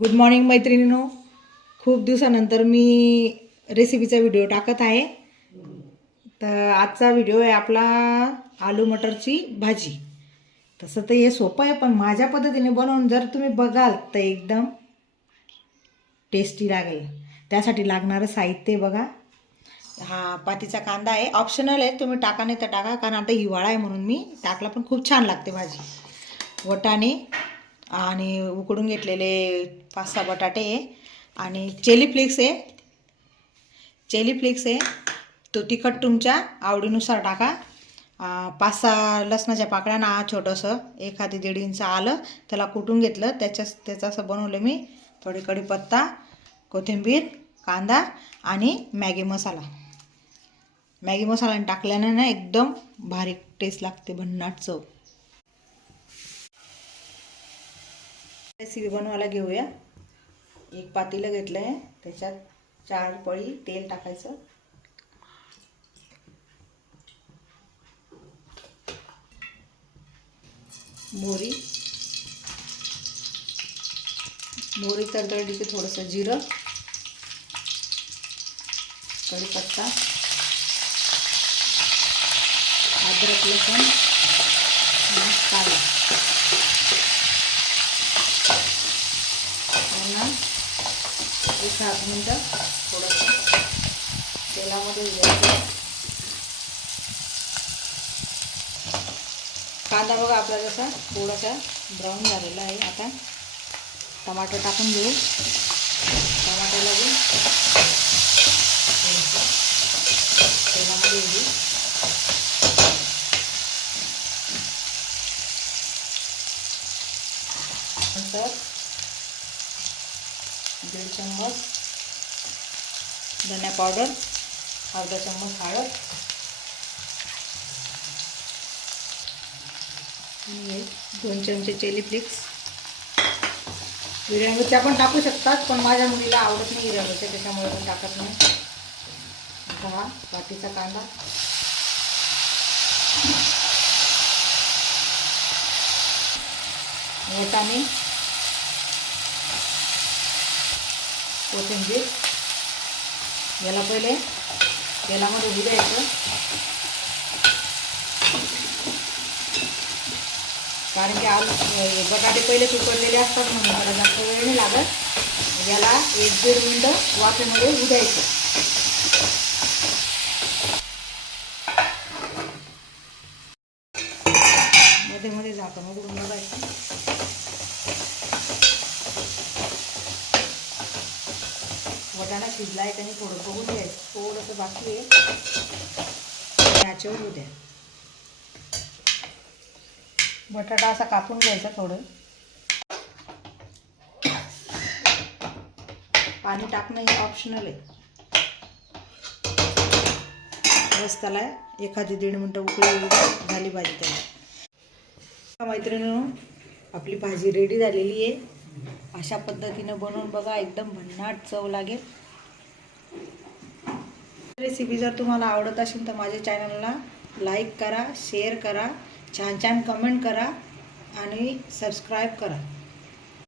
Good morning मैत्रिणींनो, खूप दिवसानंतर मी रेसिपीचा व्हिडिओ टाकत आहे. तर आजचा व्हिडिओ आहे आपला आलू मटरची भाजी. तसं तर हे सोपं आहे, पण माझ्या पद्धतीने बनवून जर तुम्ही बघाल तर एकदम टेस्टी लागेल. त्यासाठी लागणारं साहित्य बघा. हा पातीचा कांदा आहे, ऑप्शनल आहे, तुम्ही टाका नाही तर टाका, कारण आता हिवाळा आहे म्हणून मी टाकला, पण खूप छान लागते भाजी. वटाणे आणि उकडून घेतलेले 5-6 बटाटे आहे आणि चिली फ्लेक्स आहे. तो तिखट तुमच्या आवडीनुसार टाका. 5-6 लसणाच्या पाकळ्या ना, छोटंसं 1-1.5 इंच आलं त्याला कुटून घेतलं, त्याचं असं बनवलं मी. थोडी कढीपत्ता, कोथिंबीर, कांदा आणि मॅगी मसाला टाकल्याने ना एकदम भारी टेस्ट लागते, भन्नाट चव. रेसिपी बनवायला घेऊया. एक पातेलं घेतलं आहे, त्याच्यात 4 पळी तेल टाकायचं. मोहरी तडतडली की थोडंसं जिरं, कढीपत्ता, अद्रक, लसूण, कांदा. यांना 1-7 मिनटं थोडंसं तेलामध्ये घ्यायचं. कांदा बघा आपला जसा थोडासा ब्राऊन झालेला आहे. आता टमाटर टाकून घेऊ. टमाटरला घेऊ तेलामध्ये घेऊ. नंतर 1.5 चम्मच धनिया पावडर, अर्धा चम्मच हळद आणि 2 चमचे चिली फ्लेक्स. हिरव्या मिरच्या पण टाकू शकतात, पण माझ्या मुलीला आवडत नाही हिरव्या मिरच्या, त्याच्यामुळे पण टाकत नाही. हा पातीचा कांदा, वटाणे, कोथिंबीर याला पहिले तेलामध्ये होऊ द्यायचं, कारण की बटाटे पहिलेच उकडलेले असतात म्हणून मला जास्त वेळ नाही लागत. याला 1-1.5 मिनटं वाफेमध्ये होऊ द्यायचं. मध्ये झाकण उघडून बघायचं. वटाणा शिजला आहे त्याने थोडं बघून घ्यायचं, थोडंसं बाकी आहे, याच्यावर होऊ द्या. बटाटा असा कापून घ्यायचा. थोडं पाणी टाकणं हे ऑप्शनल आहे. बस त्याला 1-1.5 मिनटं उकळी झाली भाजी. त्याला मैत्रिणींनो, आपली भाजी रेडी झालेली आहे. अशा पद्धतीनं बनवून बघा, एकदम भन्नाट चव लागेल. रेसिपी जर तुम्हाला आवडत असेल तर माझ्या चॅनलला लाईक करा, शेअर करा, छान कमेंट करा आणि सबस्क्राईब करा.